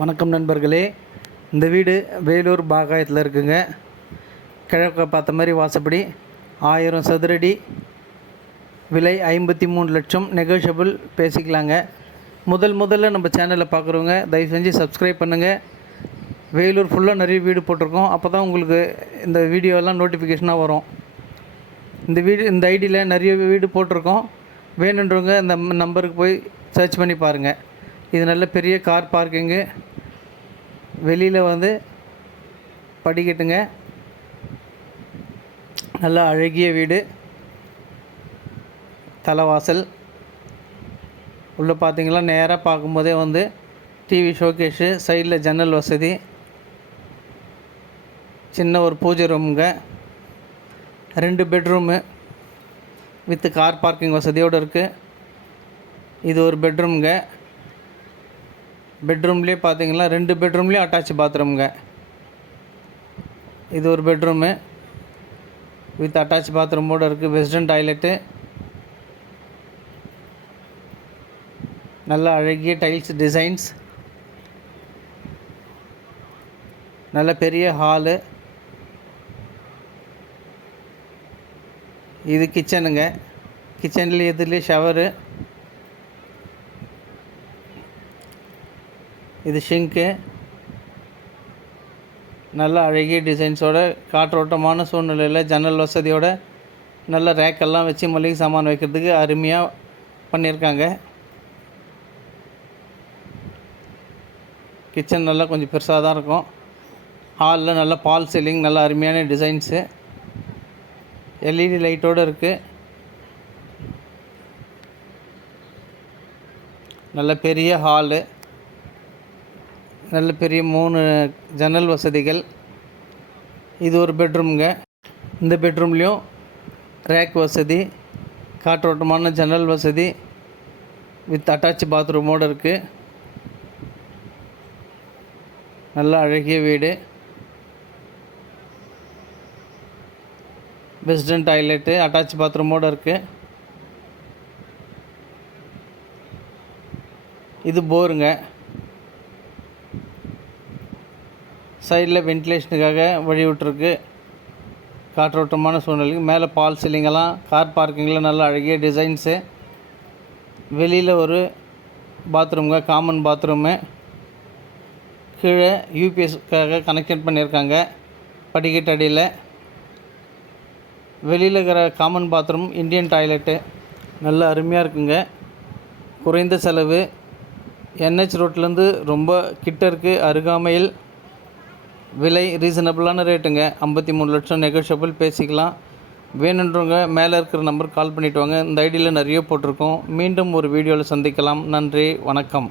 வணக்கம் நண்பர்களே. இந்த வீடு வேலூர் பாகாயத்தில் இருக்குங்க. கிழக்க பார்த்த மாதிரி வாசப்படி. ஆயிரம் சதுரடி. விலை ஐம்பத்தி மூணு லட்சம். நெகோஷியபிள் பேசிக்கலாங்க. முதல் முதல்ல நம்ம சேனலில் பார்க்குறவங்க தயவு செஞ்சு சப்ஸ்கிரைப் பண்ணுங்கள் வேலூர் ஃபுல்லாக நிறைய வீடு போட்டிருக்கோம். அப்போ தான் உங்களுக்கு இந்த வீடியோலாம் நோட்டிஃபிகேஷனாக வரும். இந்த வீடு இந்த ஐடியில் நிறைய வீடு போட்டிருக்கோம். வேணுன்றவங்க இந்த நம்பருக்கு போய் சர்ச் பண்ணி பாருங்கள் இது நல்ல பெரிய கார் பார்க்கிங்கு. வெளியில் வந்து படிக்கட்டுங்க. நல்ல அழகிய வீடு. தலைவாசல். உள்ளே பார்த்தீங்களா நேராக பார்க்கும்போதே வந்து டிவி ஷோகேஷு சைடில் ஜன்னல் வசதி. சின்ன ஒரு பூஜை ரூமுங்க ரெண்டு பெட்ரூமு வித்து கார் பார்க்கிங் வசதியோடு இருக்குது இது ஒரு பெட்ரூம்ங்க பெட்ரூம்லேயே பார்த்தீங்கன்னா ரெண்டு பெட்ரூம்லேயும் அட்டாச் பாத்ரூம்ங்க இது ஒரு பெட்ரூமு வித் அட்டாச் பாத்ரூமோடு இருக்குது வெஸ்டர்ன் டாய்லெட்டு நல்ல அழகிய டைல்ஸ் டிசைன்ஸ் நல்ல பெரிய ஹாலு இது கிச்சனுங்க கிச்சனில் எதிரிலே ஷவரு இது ஷிங்க்கு நல்ல அழகிய டிசைன்ஸோட காற்றோட்டமான சூழ்நிலையில் ஜன்னல் வசதியோட நல்ல ரேக்கெல்லாம் வச்சு மளிகை சாமான் வைக்கிறதுக்கு அருமையாக பண்ணியிருக்காங்க. கிச்சன் நல்லா கொஞ்சம் பெருசாக தான் இருக்கும். ஹாலில் நல்ல பால் சீலிங் நல்ல அருமையான டிசைன்ஸு எல்இடி லைட்டோடு இருக்குது நல்ல பெரிய ஹாலு நல்ல பெரிய மூணு ஜன்னல் வசதிகள். இது ஒரு பெட்ரூம்ங்க. இந்த பெட்ரூம்லேயும் ரேக் வசதி காற்றோட்டமான ஜன்னல் வசதி வித் அட்டாச் பாத்ரூமோடு இருக்குது நல்ல அழகிய வீடு. வெஸ்டர்ன் டாய்லெட்டு அட்டாச் பாத்ரூமோடு இருக்குது இது போருங்க. சைடில் வென்டிலேஷனுக்காக வழி விட்டுருக்கு காற்றோட்டமான சூழ்நிலைக்கு மேலே பால் சீலிங்கெல்லாம் கார் பார்க்கிங்கில் நல்ல அழகிய டிசைன்ஸு. வெளியில் ஒரு பாத்ரூம்ங்க காமன் பாத்ரூமு. கீழே யூபிஎஸ்க்காக கனெக்ஷன் பண்ணியிருக்காங்க படிக்கட்டு அடியில். வெளியில் இருக்கிற காமன் பாத்ரூம் இந்தியன் டாய்லெட்டு. நல்ல அருமையாக இருக்குங்க. குறைந்த செலவு. என்ஹெச் ரோட்லேருந்து ரொம்ப கிட்ட இருக்குது அருகாமையில். விலை ரீசனபிளான ரேட்டுங்க ஐம்பத்தி மூணு லட்சம் நெகோஷியபிள் பேசிக்கலாம். வேணுன்றவங்க மேலே இருக்கிற நம்பருக்கு கால் பண்ணிவிட்டு வாங்க. இந்த ஐடியில் நிறைய போட்டிருக்கோம். மீண்டும் ஒரு வீடியோவில் சந்திக்கலாம். நன்றி வணக்கம்.